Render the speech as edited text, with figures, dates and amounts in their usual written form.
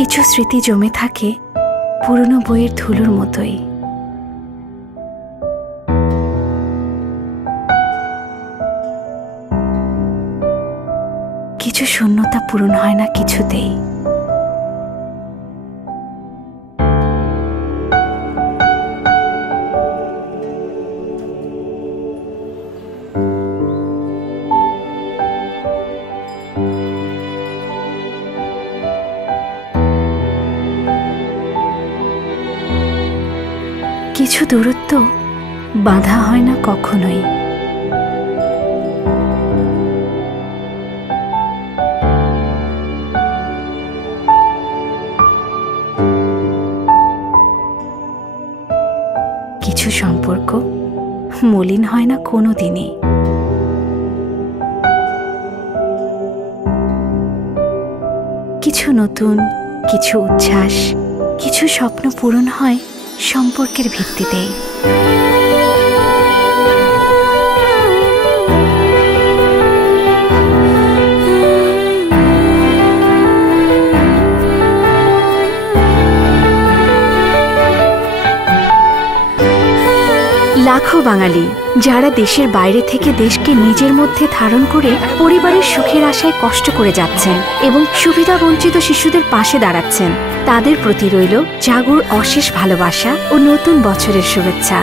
কিছু স্মৃতি জমে থাকে পুরনো বইয়ের ধুলোর মতোই। কিছু শূন্যতা পূরণ হয় না কিছুতেই। কিছু দূরত্ব বাঁধা হয় না কখনোই। কিছু সম্পর্ক মলিন হয় না কোনো দিনই। কিছু নতুন, কিছু উচ্ছ্বাস, কিছু স্বপ্ন পূরণ হয় সম্পর্কের ভিত্তিতেই। লাখো বাঙালি যারা দেশের বাইরে থেকে দেশকে নিজের মধ্যে ধারণ করে পরিবারের সুখের আশায় কষ্ট করে যাচ্ছেন এবং সুবিধা বঞ্চিত শিশুদের পাশে দাঁড়াচ্ছেন, তাদের প্রতি রইল জাগুর অশেষ ভালোবাসা ও নতুন বছরের শুভেচ্ছা।